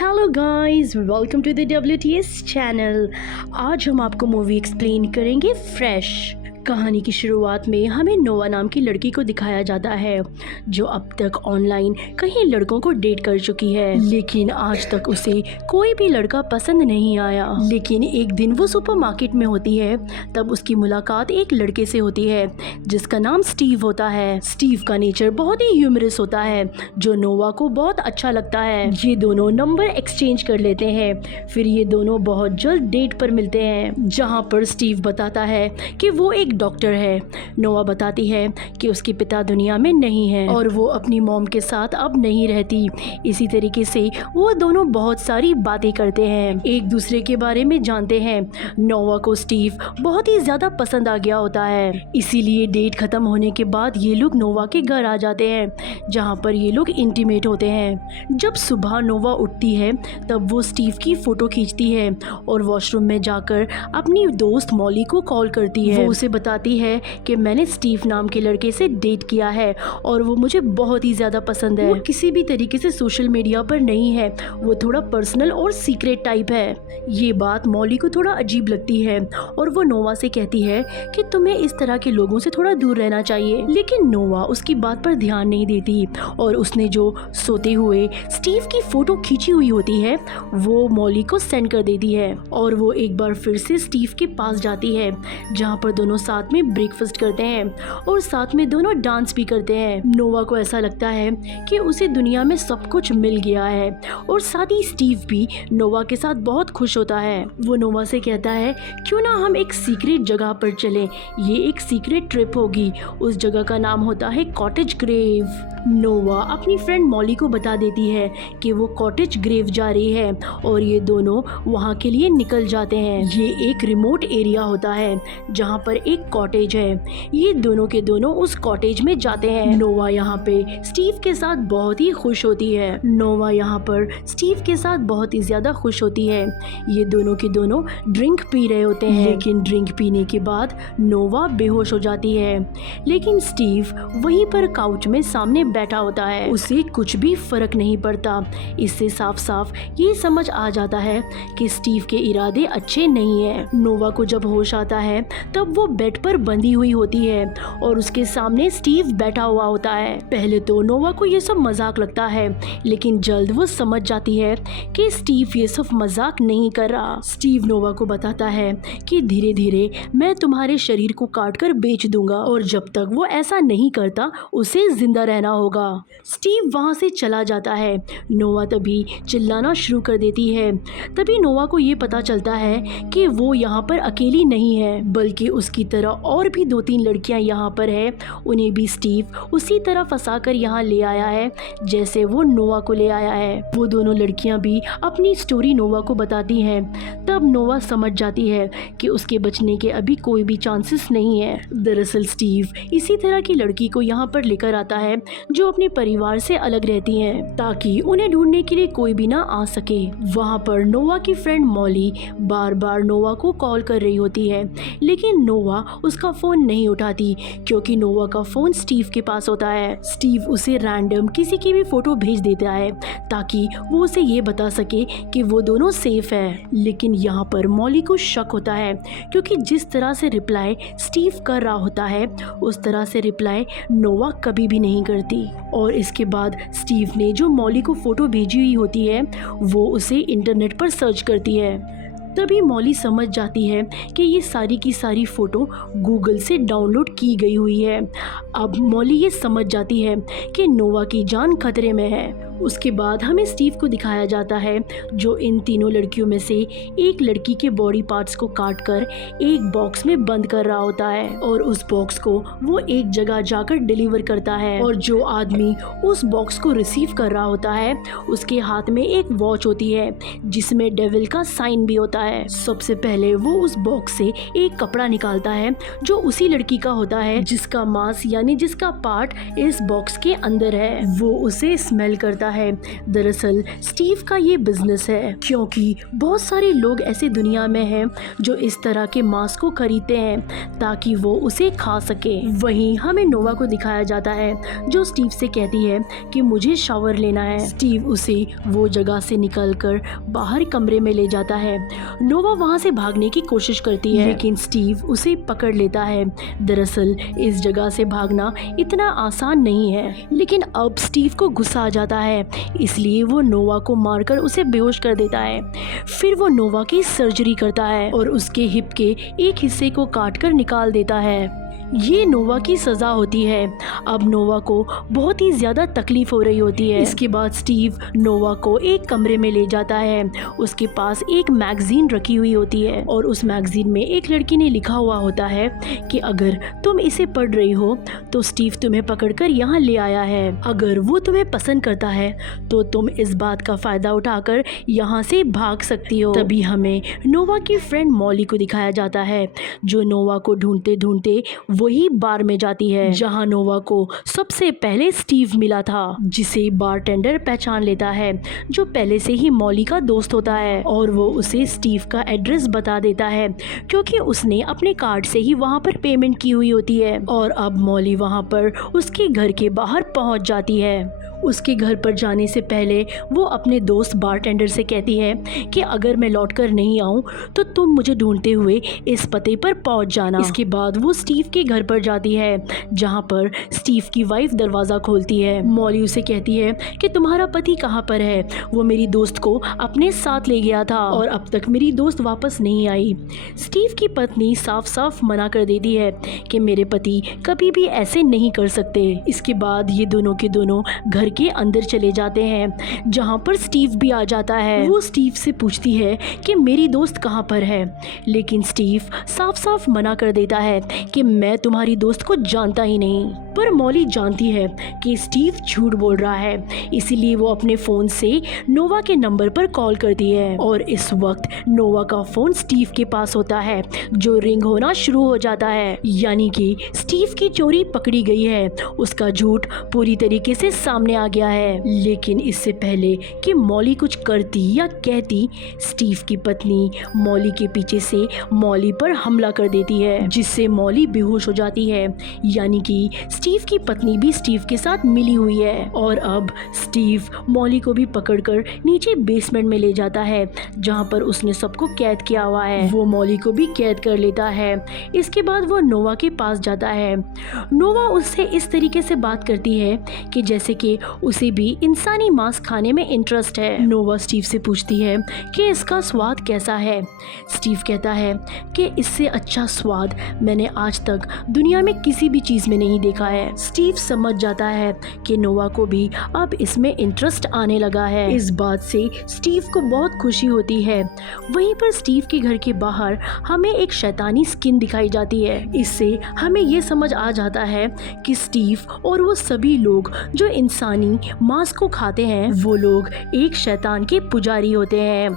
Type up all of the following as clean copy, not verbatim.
Hello guys, welcome to the WTS channel. आज हम आपको मूवी एक्सप्लेन करेंगे फ्रेश। कहानी की शुरुआत में हमें नोवा नाम की लड़की को दिखाया जाता है जो अब तक ऑनलाइन कई लड़कों को डेट कर चुकी है, लेकिन आज तक उसे कोई भी लड़का पसंद नहीं आया। लेकिन एक दिन वो सुपरमार्केट में होती है, तब उसकी मुलाकात एक लड़के से होती है जिसका नाम स्टीव होता है। स्टीव का नेचर बहुत ही ह्यूमरस होता है जो नोवा को बहुत अच्छा लगता है। ये दोनों नंबर एक्सचेंज कर लेते हैं। फिर ये दोनों बहुत जल्द डेट पर मिलते हैं, जहाँ पर स्टीव बताता है कि वो एक डॉक्टर है। नोवा बताती है कि उसके पिता दुनिया में नहीं है और वो अपनी मॉम के साथ अब नहीं रहती। इसी तरीके से वो दोनों बहुत सारी बातें करते हैं, एक दूसरे के बारे में जानते हैं। नोवा को स्टीव बहुत ही ज्यादा पसंद आ गया होता है, इसीलिए डेट खत्म होने के बाद ये लोग नोवा के घर आ जाते हैं, जहाँ पर ये लोग इंटीमेट होते हैं। जब सुबह नोवा उठती है तब वो स्टीव की फोटो खींचती है और वॉशरूम में जाकर अपनी दोस्त मॉली को कॉल करती है। वो उसे बताती है कि मैंने स्टीव नाम के लड़के से डेट किया है और वो मुझे बहुत ही ज्यादा पसंद है। वो किसी भी तरीके से सोशल मीडिया पर नहीं है, वो थोड़ा पर्सनल और सीक्रेट टाइप है। ये बात मॉली को थोड़ा अजीब लगती है और वो नोवा से कहती है कि तुम्हें इस तरह के लोगों से थोड़ा दूर रहना चाहिए, लेकिन नोवा उसकी बात पर ध्यान नहीं देती और उसने जो सोते हुए स्टीव की फोटो खींची हुई होती है वो मॉली को सेंड कर देती है और वो एक बार फिर से स्टीव के पास जाती है, जहाँ पर दोनों साथ में ब्रेकफास्ट करते हैं और साथ में दोनों डांस भी करते हैं। नोवा को ऐसा लगता है कि उसे दुनिया में सब कुछ मिल गया है और साथ ही स्टीव भी नोवा के साथ बहुत खुश होता है। वो नोवा से कहता है क्यों ना हम एक सीक्रेट जगह पर चलें, ये एक सीक्रेट ट्रिप होगी। उस जगह का नाम होता है कॉटेज ग्रेव। नोवा अपनी फ्रेंड मॉली को बता देती है कि वो कॉटेज ग्रेव जा रही है और ये दोनों वहाँ के लिए निकल जाते हैं। ये एक रिमोट एरिया होता है जहाँ पर एक कॉटेज है। ये दोनों के दोनों उस कॉटेज में जाते हैं। नोवा यहाँ पे स्टीव के साथ बहुत ही खुश होती है। नोवा यहाँ पर स्टीव के साथ बहुत ही ज्यादा खुश होती है। ये दोनों के दोनों ड्रिंक पी रहे होते हैं, लेकिन ड्रिंक पीने के बाद नोवा बेहोश हो जाती है, लेकिन स्टीव वहीं पर काउच में सामने बैठा होता है। उसे कुछ भी फर्क नहीं पड़ता। इससे साफ साफ ये समझ आ जाता है कि स्टीव के इरादे अच्छे नहीं है। नोवा को जब होश आता है तब वो बेड पर बंधी हुई होती है और उसके सामने स्टीव बैठा हुआ होता है। पहले तो नोवा को ये सब मजाक लगता है, लेकिन जल्द वो समझ जाती है कि स्टीव ये सब मजाक नहीं कर रहा। स्टीव नोवा को बताता है कि धीरे धीरे मैं तुम्हारे शरीर को काट कर बेच दूंगा और जब तक वो ऐसा नहीं करता उसे जिंदा रहना होगा। स्टीव वहाँ से चला जाता है। नोवा तभी चिल्लाना शुरू कर देती है। तभी नोवा को ये पता चलता है कि वो यहाँ पर अकेली नहीं है, बल्कि उसकी तरह और भी 2-3 लड़कियां यहाँ पर है। उन्हें भी स्टीव उसी तरह फंसा कर यहाँ ले आया है जैसे वो नोवा को ले आया है। वो दोनों लड़कियां भी अपनी स्टोरी नोवा को बताती हैं। तब नोवा समझ जाती है कि उसके बचने के अभी कोई भी चांसेस नहीं है। दरअसल स्टीव इसी तरह की लड़की को यहाँ पर लेकर आता है जो अपने परिवार से अलग रहती है, ताकि उन्हें ढूंढने के लिए कोई भी ना आ सके। वहाँ पर नोवा की फ्रेंड मॉली बार बार नोवा को कॉल कर रही होती है, लेकिन नोवा उसका फोन नहीं उठाती क्योंकि नोवा का फोन स्टीव के पास होता है। स्टीव उसे रैंडम किसी की भी फोटो भेज देता है ताकि वो उसे ये बता सके कि वो दोनों सेफ है। लेकिन यहाँ पर मॉली को शक होता है क्योंकि जिस तरह से रिप्लाई स्टीव कर रहा होता है उस तरह से रिप्लाई नोवा कभी भी नहीं करती। और इसके बाद स्टीव ने जो मॉली को फोटो भेजी हुई होती है वो उसे इंटरनेट पर सर्च करती है। तभी मॉली समझ जाती है कि ये सारी की सारी फ़ोटो गूगल से डाउनलोड की गई हुई है। अब मॉली ये समझ जाती है कि नोवा की जान खतरे में है। उसके बाद हमें स्टीव को दिखाया जाता है जो इन तीनों लड़कियों में से एक लड़की के बॉडी पार्ट्स को काटकर एक बॉक्स में बंद कर रहा होता है और उस बॉक्स को वो एक जगह जाकर डिलीवर करता है। और जो आदमी उस बॉक्स को रिसीव कर रहा होता है उसके हाथ में एक वॉच होती है जिसमें डेविल का साइन भी होता है। सबसे पहले वो उस बॉक्स से एक कपड़ा निकालता है जो उसी लड़की का होता है जिसका मांस यानी जिसका पार्ट इस बॉक्स के अंदर है। वो उसे स्मेल करता है दरअसल स्टीव का ये बिजनेस है, क्योंकि बहुत सारे लोग ऐसे दुनिया में हैं जो इस तरह के मांस को खरीदते हैं ताकि वो उसे खा सके। वहीं हमें नोवा को दिखाया जाता है जो स्टीव से कहती है कि मुझे शावर लेना है। स्टीव उसे वो जगह से निकलकर बाहर कमरे में ले जाता है। नोवा वहां से भागने की कोशिश करती है लेकिन स्टीव उसे पकड़ लेता है। दरअसल इस जगह से भागना इतना आसान नहीं है, लेकिन अब स्टीव को गुस्सा आ जाता है, इसलिए वो नोवा को मारकर उसे बेहोश कर देता है। फिर वो नोवा की सर्जरी करता है और उसके हिप के एक हिस्से को काटकर निकाल देता है। ये नोवा की सज़ा होती है। अब नोवा को बहुत ही ज़्यादा तकलीफ हो रही होती है। इसके बाद स्टीव नोवा को एक कमरे में ले जाता है। उसके पास एक मैगज़ीन रखी हुई होती है और उस मैगज़ीन में एक लड़की ने लिखा हुआ होता है कि अगर तुम इसे पढ़ रही हो तो स्टीव तुम्हें पकड़कर यहाँ ले आया है। अगर वो तुम्हें पसंद करता है तो तुम इस बात का फ़ायदा उठाकर यहाँ से भाग सकती हो। तभी हमें नोवा की फ्रेंड मॉली को दिखाया जाता है जो नोवा को ढूंढते ढूंढते वही बार में जाती है जहां नोवा को सबसे पहले स्टीव मिला था, जिसे बारटेंडर पहचान लेता है जो पहले से ही मॉली का दोस्त होता है और वो उसे स्टीव का एड्रेस बता देता है क्योंकि उसने अपने कार्ड से ही वहां पर पेमेंट की हुई होती है। और अब मॉली वहां पर उसके घर के बाहर पहुंच जाती है। उसके घर पर जाने से पहले वो अपने दोस्त बारटेंडर से कहती है कि अगर मैं लौटकर नहीं आऊं तो तुम मुझे ढूंढते हुए इस पते पर पहुंच जाना। इसके बाद वो स्टीव के घर पर जाती है जहां पर स्टीव की वाइफ दरवाज़ा खोलती है। मॉली उसे कहती है कि तुम्हारा पति कहां पर है, वो मेरी दोस्त को अपने साथ ले गया था और अब तक मेरी दोस्त वापस नहीं आई। स्टीव की पत्नी साफ साफ मना कर देती है कि मेरे पति कभी भी ऐसे नहीं कर सकते। इसके बाद ये दोनों के दोनों घर के अंदर चले जाते हैं जहां पर स्टीव भी आ जाता है। वो स्टीव से पूछती है कि मेरी दोस्त कहां पर है, लेकिन स्टीव साफ साफ मना कर देता है कि मैं तुम्हारी दोस्त को जानता ही नहीं। पर मॉली जानती है कि स्टीव झूठ बोल रहा है, इसीलिए वो अपने फ़ोन से नोवा के नंबर पर कॉल करती है और इस वक्त नोवा का फ़ोन स्टीव के पास होता है जो रिंग होना शुरू हो जाता है, यानी कि स्टीव की चोरी पकड़ी गई है। उसका झूठ पूरी तरीके से सामने आ गया है। लेकिन इससे पहले कि मॉली कुछ करती या कहती, स्टीव की पत्नी मॉली के पीछे से मॉली पर हमला कर देती है जिससे मॉली बेहोश हो जाती है, यानी कि स्टीव की पत्नी भी स्टीव के साथ मिली हुई है। और अब स्टीव मॉली को भी पकड़कर नीचे बेसमेंट में ले जाता है जहां पर उसने सबको कैद किया हुआ है। वो मॉली को भी कैद कर लेता है। इसके बाद वो नोवा के पास जाता है। नोवा उससे इस तरीके से बात करती है कि जैसे कि उसे भी इंसानी मांस खाने में इंटरेस्ट है। नोवा स्टीव से पूछती है कि इसका स्वाद कैसा है। स्टीव कहता है कि इससे अच्छा स्वाद मैंने आज तक दुनिया में किसी भी चीज़ में नहीं देखा है। स्टीव समझ जाता है कि नोवा को भी अब इसमें इंटरेस्ट आने लगा है। इस बात से स्टीव को बहुत खुशी होती है। वहीं पर स्टीव के घर के बाहर हमें एक शैतानी स्किन दिखाई जाती है। इससे हमें ये समझ आ जाता है कि स्टीव और वो सभी लोग जो इंसानी मांस को खाते हैं वो लोग एक शैतान के पुजारी होते हैं।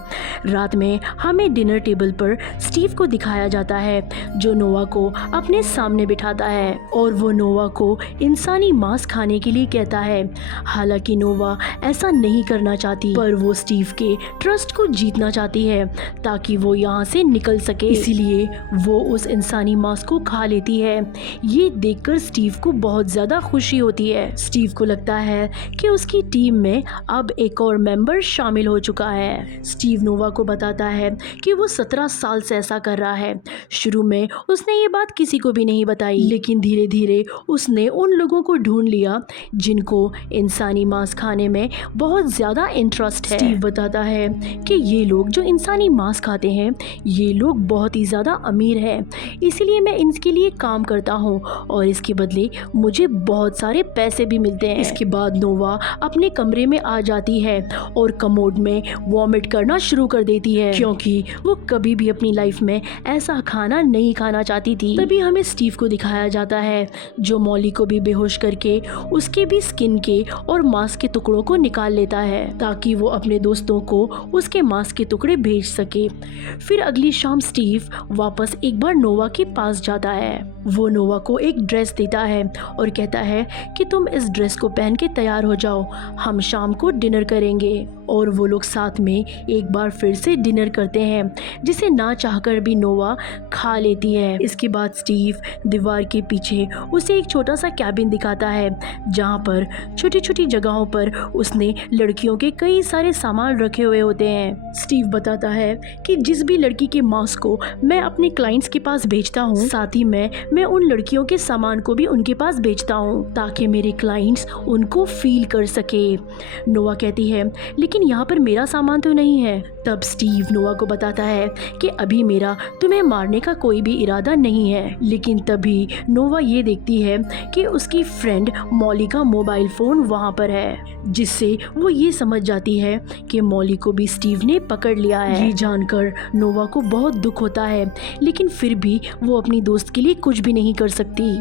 रात में हमें डिनर टेबल पर स्टीव को दिखाया जाता है जो नोवा को अपने सामने बिठाता है और वो नोवा को इंसानी मांस खाने के लिए कहता है। हालांकि नोवा ऐसा नहीं करना चाहती, पर वो स्टीव के ट्रस्ट को जीतना चाहती है ताकि वो यहाँ से निकल सके, इसीलिए वो उस इंसानी मांस को खा लेती है। ये देखकर स्टीव को बहुत ज़्यादा खुशी होती है। स्टीव को लगता है कि उसकी टीम में अब एक और मेंबर शामिल हो चुका है। स्टीव नोवा को बताता है कि वो 17 साल से ऐसा कर रहा है। शुरू में उसने ये बात किसी को भी नहीं बताई, लेकिन धीरे धीरे उसने उन लोगों को ढूंढ लिया जिनको इंसानी मांस खाने में बहुत ज़्यादा इंटरेस्ट है। स्टीव बताता है कि ये लोग जो इंसानी मांस खाते हैं ये लोग बहुत ही ज़्यादा अमीर हैं, इसीलिए मैं इनके लिए काम करता हूँ और इसके बदले मुझे बहुत सारे पैसे भी मिलते हैं। इसके बाद नोवा अपने कमरे में आ जाती है और कमोड में वॉमिट करना शुरू कर देती है क्योंकि वो कभी भी अपनी लाइफ में ऐसा खाना नहीं खाना चाहती थी। तभी हमें स्टीव को दिखाया जाता है जो मॉली को भी बेहोश करके उसके भी स्किन के और मांस के टुकड़ों को निकाल लेता है ताकि वो अपने दोस्तों को उसके मांस के टुकड़े भेज सके। फिर अगली शाम स्टीव वापस एक बार नोवा के पास जाता है। वो नोवा को एक ड्रेस देता है और कहता है कि तुम इस ड्रेस को पहन के तैयार हो जाओ, हम शाम को डिनर करेंगे। और वो लोग साथ में एक बार फिर से डिनर करते हैं, जिसे ना चाहकर भी नोवा खा लेती है। इसके बाद स्टीव दीवार के पीछे उसे एक छोटा सा कैबिन दिखाता है, जहाँ पर छोटी छोटी जगहों पर उसने लड़कियों के कई सारे सामान रखे हुए होते हैं। स्टीव बताता है कि जिस भी लड़की के मास्क को मैं अपने क्लाइंट्स के पास भेजता हूँ, साथ ही मैं उन लड़कियों के सामान को भी उनके पास भेजता हूँ, ताकि मेरे क्लाइंट्स उनको फील कर सके। नोवा कहती है, लेकिन यहाँ पर मेरा सामान तो नहीं है। तब स्टीव नोवा को बताता है कि अभी मेरा तुम्हें मारने का कोई भी इरादा नहीं है। लेकिन तभी नोवा ये देखती है कि उसकी फ्रेंड मॉली का मोबाइल फोन वहाँ पर है, जिससे वो ये समझ जाती है कि मॉली को भी स्टीव ने पकड़ लिया है। ये जानकर नोवा को बहुत दुख होता है, लेकिन फिर भी वो अपनी दोस्त के लिए कुछ भी नहीं कर सकती।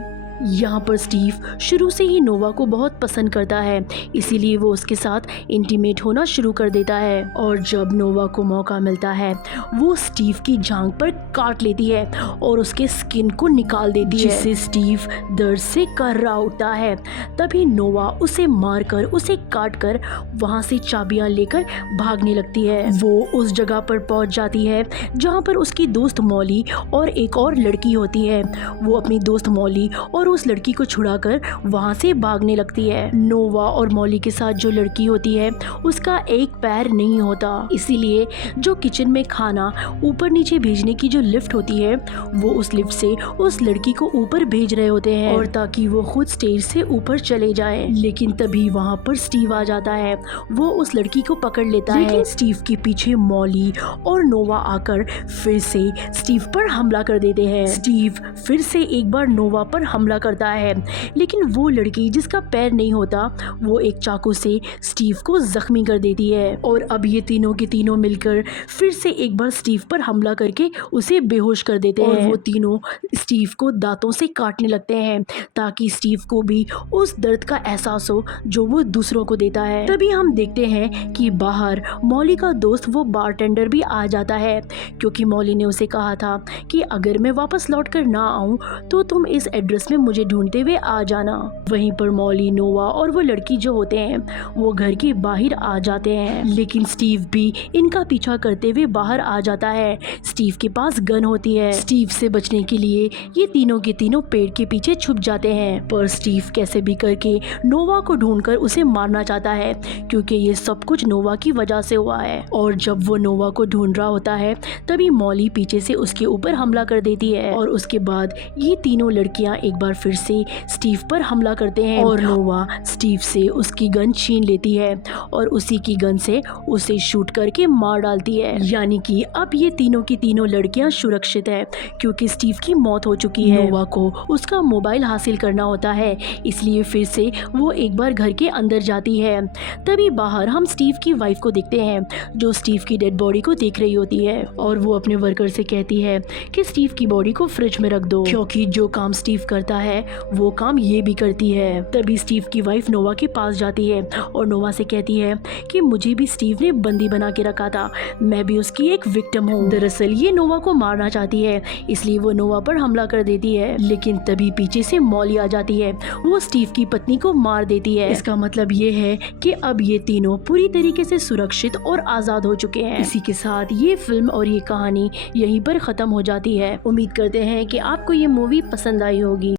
यहाँ पर स्टीव शुरू से ही नोवा को बहुत पसंद करता है, इसीलिए वो उसके साथ इंटीमेट होना शुरू कर देता है। और जब नोवा को मौका मिलता है, वो स्टीव की जांघ पर काट लेती है और उसके स्किन को निकाल देती है, जिससे स्टीव दर्द से कर्रा उठता है। तभी नोवा उसे मारकर, उसे काटकर वहाँ से चाबियाँ लेकर भागने लगती है। वो उस जगह पर पहुँच जाती है जहाँ पर उसकी दोस्त मॉली और एक और लड़की होती है। वो अपनी दोस्त मॉली और उस लड़की को छुड़ाकर वहां से भागने लगती है। नोवा और मॉली के साथ जो लड़की होती है, उसका एक पैर नहीं होता, इसीलिए जो किचन में खाना ऊपर नीचे भेजने की जो लिफ्ट होती है, वो उस लिफ्ट से उस लड़की को ऊपर भेज रहे होते हैं, और ताकि वो खुद स्टेज से ऊपर चले जाए। लेकिन तभी वहां पर स्टीव आ जाता है। वो उस लड़की को पकड़ लेता है, लेकिन स्टीव के पीछे मॉली और नोवा आकर फिर से स्टीव पर हमला कर देते हैं। स्टीव फिर से एक बार नोवा पर हमला करता है, लेकिन वो लड़की जिसका पैर नहीं होता, वो एक चाकू से स्टीव को जख्मी कर देती है। और अब ये तीनों के तीनों मिलकर फिर से एक बार स्टीव पर हमला करके उसे बेहोश कर देते हैं। और वो तीनों स्टीव को दांतों से काटने लगते हैं, ताकि स्टीव को भी उस दर्द का एहसास हो जो वो दूसरों को देता है। तभी हम देखते हैं कि बाहर मॉली का दोस्त वो बारटेंडर भी आ जाता है, क्योंकि मॉली ने उसे कहा था कि अगर मैं वापस लौट कर ना आऊं तो तुम इस एड्रेस में मुझे ढूंढते हुए आ जाना। वहीं पर मॉली, नोवा और वो लड़की जो होते हैं, वो घर के बाहर आ जाते हैं, लेकिन स्टीव भी इनका पीछा करते हुए बाहर आ जाता है। स्टीव के पास गन होती है। स्टीव से बचने के लिए ये तीनों के तीनों पेड़ के पीछे छुप जाते हैं, पर स्टीव कैसे भी करके नोवा को ढूंढकर उसे मारना चाहता है, क्योंकि ये सब कुछ नोवा की वजह से हुआ है। और जब वो नोवा को ढूंढ रहा होता है, तभी मॉली पीछे से उसके ऊपर हमला कर देती है, और उसके बाद ये तीनों लड़कियां एक बार फिर से स्टीव पर हमला करते हैं, और नोवा स्टीव से उसकी गन छीन लेती है और उसी की गन से उसे शूट करके मार डालती है। यानी कि अब ये तीनों की तीनों लड़कियां सुरक्षित है, क्योंकि स्टीव की मौत हो चुकी है। नोवा को उसका मोबाइल हासिल करना होता है, इसलिए फिर से वो एक बार घर के अंदर जाती है। तभी बाहर हम स्टीव की वाइफ को देखते हैं, जो स्टीव की डेड बॉडी को देख रही होती है, और वो अपने वर्कर से कहती है कि स्टीव की बॉडी को फ्रिज में रख दो, क्योंकि जो काम स्टीव करता है वो काम ये भी करती है। तभी स्टीव की वाइफ नोवा के पास जाती है और नोवा से कहती है कि मुझे भी स्टीव ने बंदी बना के रखा था, मैं भी उसकी एक विक्टिम हूँ। दरअसल ये नोवा को मारना चाहती है, इसलिए वो नोवा पर हमला कर देती है, लेकिन तभी पीछे से मॉली आ जाती है। वो स्टीव की पत्नी को मार देती है। इसका मतलब ये है कि अब ये तीनों पूरी तरीके से सुरक्षित और आजाद हो चुके हैं। इसी के साथ ये फिल्म और ये कहानी यहीं पर खत्म हो जाती है। उम्मीद करते हैं कि आपको ये मूवी पसंद आई होगी।